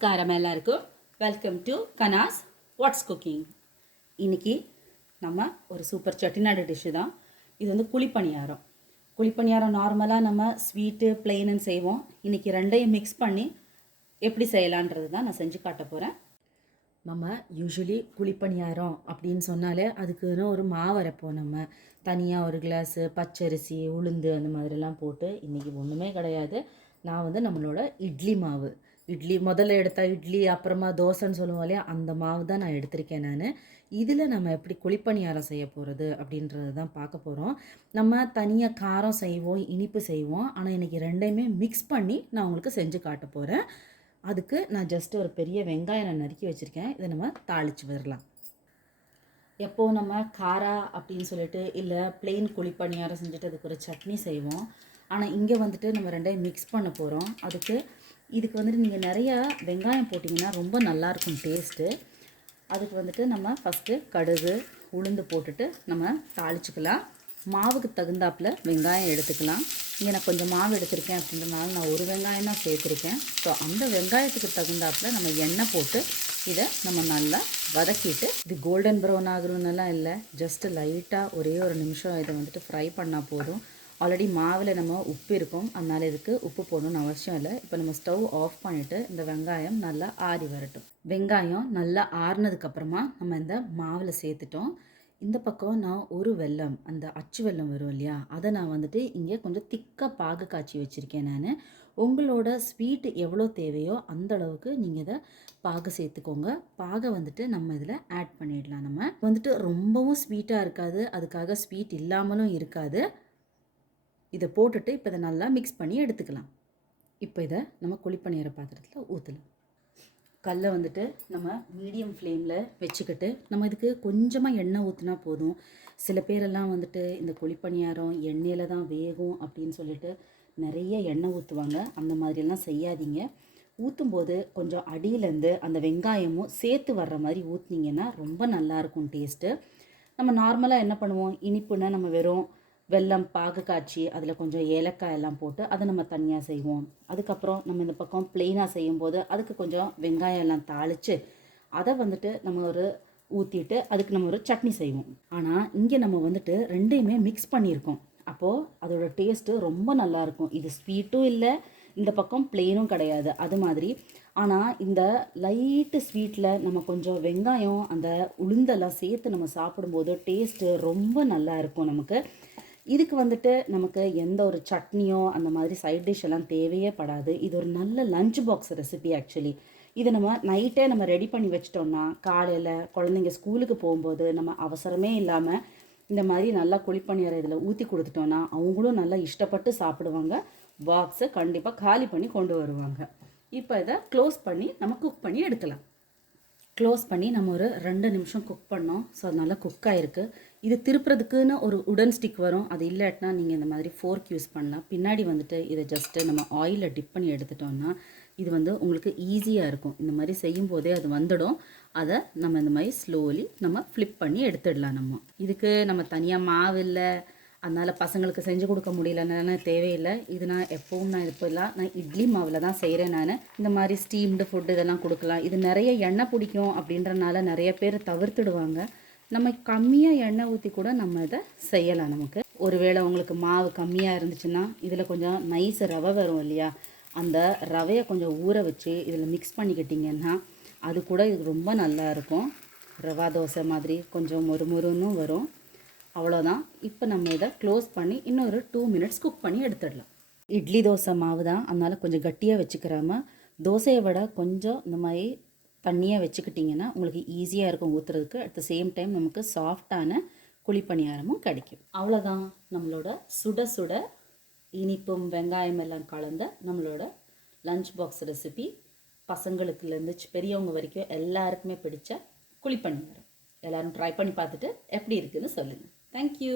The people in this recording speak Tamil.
நமஸ்காரம் எல்லாருக்கும். Welcome to Kana's what's cooking. இன்றைக்கி நம்ம ஒரு சூப்பர் செட்டிநாடு டிஷ்ஷு தான். இது வந்து குழிப்பணியாரம். குழிப்பணியாரம் நார்மலாக நம்ம ஸ்வீட்டு பிளெயின்னு செய்வோம். இன்றைக்கி ரெண்டையும் மிக்ஸ் பண்ணி எப்படி செய்யலான்றது தான் நான் செஞ்சு காட்ட போகிறேன். நம்ம யூஸ்வலி குழிப்பணியாரம் அப்படின்னு சொன்னாலே அதுக்குன்னு ஒரு மாவு அரைப்போம். நம்ம தனியாக ஒரு கிளாஸு பச்சரிசி உளுந்து அந்த மாதிரிலாம் போட்டு இன்றைக்கி ஒன்றுமே கிடையாது. நான் வந்து நம்மளோட இட்லி மாவு, இட்லி முதல்ல எடுத்தால் இட்லி அப்புறமா தோசைன்னு சொல்லுவோம் இல்லையா, அந்த மாவு தான் நான் எடுத்திருக்கேன். நான் இதில் நம்ம எப்படி குழிப்பணியாரம் செய்ய போகிறது அப்படின்றது தான் பார்க்க போகிறோம். நம்ம தனியாக காரம் செய்வோம், இனிப்பு செய்வோம். ஆனால் இன்றைக்கி ரெண்டையுமே மிக்ஸ் பண்ணி நான் உங்களுக்கு செஞ்சு காட்ட போகிறேன். அதுக்கு நான் ஜஸ்ட்டு ஒரு பெரிய வெங்காயம் நான் நறுக்கி வச்சுருக்கேன். இதை நம்ம தாளித்து விடலாம். எப்போது நம்ம காரா அப்படின்னு சொல்லிட்டு இல்லை பிளெயின் குழிப்பணியாரம் செஞ்சுட்டு அதுக்கு ஒரு சட்னி செய்வோம். ஆனால் இங்கே வந்துட்டு நம்ம ரெண்டையும் மிக்ஸ் பண்ண போகிறோம். இதுக்கு வந்துட்டு நீங்கள் நிறையா வெங்காயம் போட்டிங்கன்னா ரொம்ப நல்லாயிருக்கும் டேஸ்ட்டு. அதுக்கு வந்துட்டு நம்ம ஃபஸ்ட்டு கடுகு உளுந்து போட்டுட்டு நம்ம தாளிச்சுக்கலாம். மாவுக்கு தகுந்தாப்பில் வெங்காயம் எடுத்துக்கலாம். இங்கே நான் கொஞ்சம் மாவு எடுத்திருக்கேன் அப்படின்றனால நான் ஒரு வெங்காயம் தான் சேர்த்துருக்கேன். ஸோ அந்த வெங்காயத்துக்கு தகுந்தாப்பில் நம்ம எண்ணெய் போட்டு இதை நம்ம நல்லா வதக்கிட்டு, இது கோல்டன் ப்ரௌன் ஆகணுன்னெல்லாம் இல்லை, ஜஸ்ட்டு லைட்டாக ஒரே ஒரு நிமிஷம் இதை வந்துட்டு ஃப்ரை பண்ணால் போதும். ஆல்ரெடி மாவில் நம்ம உப்பு இருக்கும், அதனால் இதுக்கு உப்பு போடணும்னு அவசியம் இல்லை. இப்போ நம்ம ஸ்டவ் ஆஃப் பண்ணிவிட்டு இந்த வெங்காயம் நல்லா ஆறி வரட்டும். வெங்காயம் நல்லா ஆறினதுக்கப்புறமா நம்ம இந்த மாவில் சேர்த்துட்டோம். இந்த பக்கம் நான் ஒரு வெல்லம், அந்த அச்சு வெல்லம் வரும் இல்லையா, அதை நான் வந்துட்டு இங்கே கொஞ்சம் திக்காக பாகு காய்ச்சி வச்சுருக்கேன். நான் உங்களோட ஸ்வீட்டு எவ்வளோ தேவையோ அந்த அளவுக்கு நீங்கள் இதை பாகு சேர்த்துக்கோங்க. பாகை வந்துட்டு நம்ம இதில் ஆட் பண்ணிடலாம். நம்ம வந்துட்டு ரொம்பவும் ஸ்வீட்டாக இருக்காது, அதுக்காக ஸ்வீட் இல்லாமலும் இருக்காது. இதை போட்டுட்டு இப்போ இதை நல்லா மிக்ஸ் பண்ணி எடுத்துக்கலாம். இப்போ இதை நம்ம குழிப்பணியார பாத்திரத்தில் ஊற்றலாம். கல்லை வந்துட்டு நம்ம மீடியம் ஃப்ளேமில் வச்சுக்கிட்டு நம்ம இதுக்கு கொஞ்சமாக எண்ணெய் ஊற்றினா போதும். சில பேரெல்லாம் வந்துட்டு இந்த குழிப்பணியாரம் எண்ணெயில் தான் வேகும் அப்படின்னு சொல்லிட்டு நிறைய எண்ணெய் ஊற்றுவாங்க. அந்த மாதிரியெல்லாம் செய்யாதீங்க. ஊற்றும்போது கொஞ்சம் அடியிலேருந்து அந்த வெங்காயமும் சேர்த்து வர்ற மாதிரி ஊற்றினீங்கன்னா ரொம்ப நல்லாயிருக்கும் டேஸ்ட்டு. நம்ம நார்மலாக என்ன பண்ணுவோம், இனிப்புன்னா நம்ம வெறும் வெல்லம் பாகு காய்ச்சி அதில் கொஞ்சம் ஏலக்காய் எல்லாம் போட்டு அதை நம்ம தனியாக செய்வோம். அதுக்கப்புறம் நம்ம இந்த பக்கம் பிளெயினாக செய்யும்போது அதுக்கு கொஞ்சம் வெங்காயம் எல்லாம் தாளித்து அதை வந்துட்டு நம்ம ஒரு ஊற்றிட்டு அதுக்கு நம்ம ஒரு சட்னி செய்வோம். ஆனால் இங்கே நம்ம வந்துட்டு ரெண்டையுமே மிக்ஸ் பண்ணியிருக்கோம். அப்போது அதோட டேஸ்ட்டு ரொம்ப நல்லாயிருக்கும். இது ஸ்வீட்டும் இல்லை, இந்த பக்கம் பிளெயினும் கிடையாது அது மாதிரி. ஆனால் இந்த லைட்டு ஸ்வீட்டில் நம்ம கொஞ்சம் வெங்காயம் அந்த உளுந்தெல்லாம் சேர்த்து நம்ம சாப்பிடும்போது டேஸ்ட்டு ரொம்ப நல்லா இருக்கும் நமக்கு. இதுக்கு வந்துட்டு நமக்கு எந்த ஒரு சட்னியோ அந்த மாதிரி சைட் டிஷ் எல்லாம் தேவையே படாது. இது ஒரு நல்ல லஞ்ச் பாக்ஸ் ரெசிபி ஆக்சுவலி. இதை நம்ம நைட்டே நம்ம ரெடி பண்ணி வச்சிட்டோம்னா காலையில் குழந்தைங்க ஸ்கூலுக்கு போகும்போது நம்ம அவசரமே இல்லாமல் இந்த மாதிரி நல்லா குழிப்பணியாரம் இதில் ஊற்றி கொடுத்துட்டோன்னா அவங்களும் நல்லா இஷ்டப்பட்டு சாப்பிடுவாங்க. பாக்ஸை கண்டிப்பாக காலி பண்ணி கொண்டு வருவாங்க. இப்போ இதை க்ளோஸ் பண்ணி நம்ம குக் பண்ணி எடுக்கலாம். க்ளோஸ் பண்ணி நம்ம ஒரு 2 நிமிஷம் குக் பண்ணோம். ஸோ அது நல்லா குக் ஆகிருக்கு. இது திருப்புறதுக்குன்னு ஒரு உடன் ஸ்டிக் வரும், அது இல்லாட்டினா நீங்கள் இந்த மாதிரி ஃபோர்க் யூஸ் பண்ணலாம். பின்னாடி வந்துட்டு இதை ஜஸ்ட்டு நம்ம ஆயிலில் டிப் பண்ணி எடுத்துட்டோம்னா இது வந்து உங்களுக்கு ஈஸியாக இருக்கும். இந்த மாதிரி செய்யும் போதே அது வந்துடும். அதை நம்ம இந்த மாதிரி ஸ்லோலி நம்ம ஃப்ளிப் பண்ணி எடுத்துடலாம். நம்ம இதுக்கு நம்ம தனியாக மாவு இல்லை, அதனால் பசங்களுக்கு செஞ்சு கொடுக்க முடியலன்னு தேவையில்லை. இது நான் எப்போவும் நான் இட்லி மாவில் தான் செய்கிறேன். நான் இந்த மாதிரி ஸ்டீம்டு ஃபுட்டு இதெல்லாம் கொடுக்கலாம். இது நிறைய எண்ணெய் பிடிக்கும் அப்படின்றனால நிறைய பேர் தவிர்த்துடுவாங்க. நம்ம கம்மியாக எண்ணெய் ஊற்றி கூட நம்ம இதை செய்யலாம். நமக்கு ஒருவேளை உங்களுக்கு மாவு கம்மியாக இருந்துச்சுன்னா இதில் கொஞ்சம் நைஸ் ரவை வரும் இல்லையா, அந்த ரவையை கொஞ்சம் ஊற வச்சு இதில் மிக்ஸ் பண்ணிக்கிட்டிங்கன்னா அது கூட இது ரொம்ப நல்லா இருக்கும். ரவா தோசை மாதிரி கொஞ்சம் மொறுமொறுன்னு வரும். அவ்வளோதான். இப்போ நம்ம இதை க்ளோஸ் பண்ணி இன்னொரு 2 மினிட்ஸ் குக் பண்ணி எடுத்துடலாம். இட்லி தோசை மாவு தான், அதனால் கொஞ்சம் கட்டியாக வச்சுக்கிறாம தோசையை விட கொஞ்சம் இந்த மாதிரி தண்ணியாக வச்சுக்கிட்டிங்கன்னா உங்களுக்கு ஈஸியாக இருக்கும் ஊற்றுறதுக்கு. அட் த சேம் டைம் நமக்கு சாஃப்டான குழிப்பணியாரமும் கிடைக்கும். அவ்வளோதான். நம்மளோட சுட சுட இனிப்பும் வெங்காயம் எல்லாம் கலந்த நம்மளோட லஞ்ச் பாக்ஸ் ரெசிபி பசங்களுக்குலேருந்து பெரியவங்க வரைக்கும் எல்லாருக்குமே பிடிச்ச குழிப்பணியாரம். எல்லோரும் ட்ரை பண்ணி பார்த்துட்டு எப்படி இருக்குதுன்னு சொல்லுங்கள். Thank you.